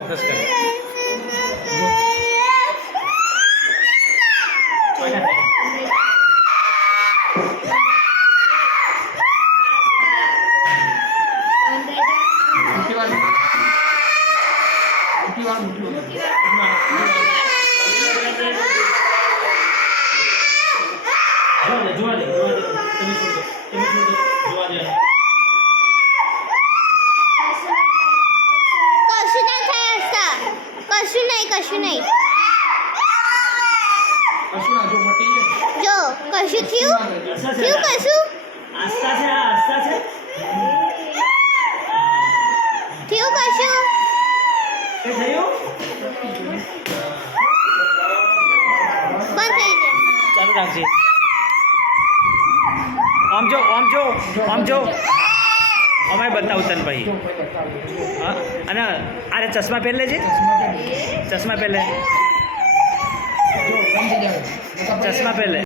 focus કરે જોવા દે તમે છોડો જોવા દે કશું નહીં જો કશું થયું કશું આસ્તા છે આસ્તા છે થયું કશું કે થયું બંધ થઈ જાય ચાલુ રાખજે આમ જો અમારે બતાવું તને ભાઈ હા અને અરે ચશ્મા પહેર લેજે ચશ્મા પહેર લે ચશ્મા પહેર લે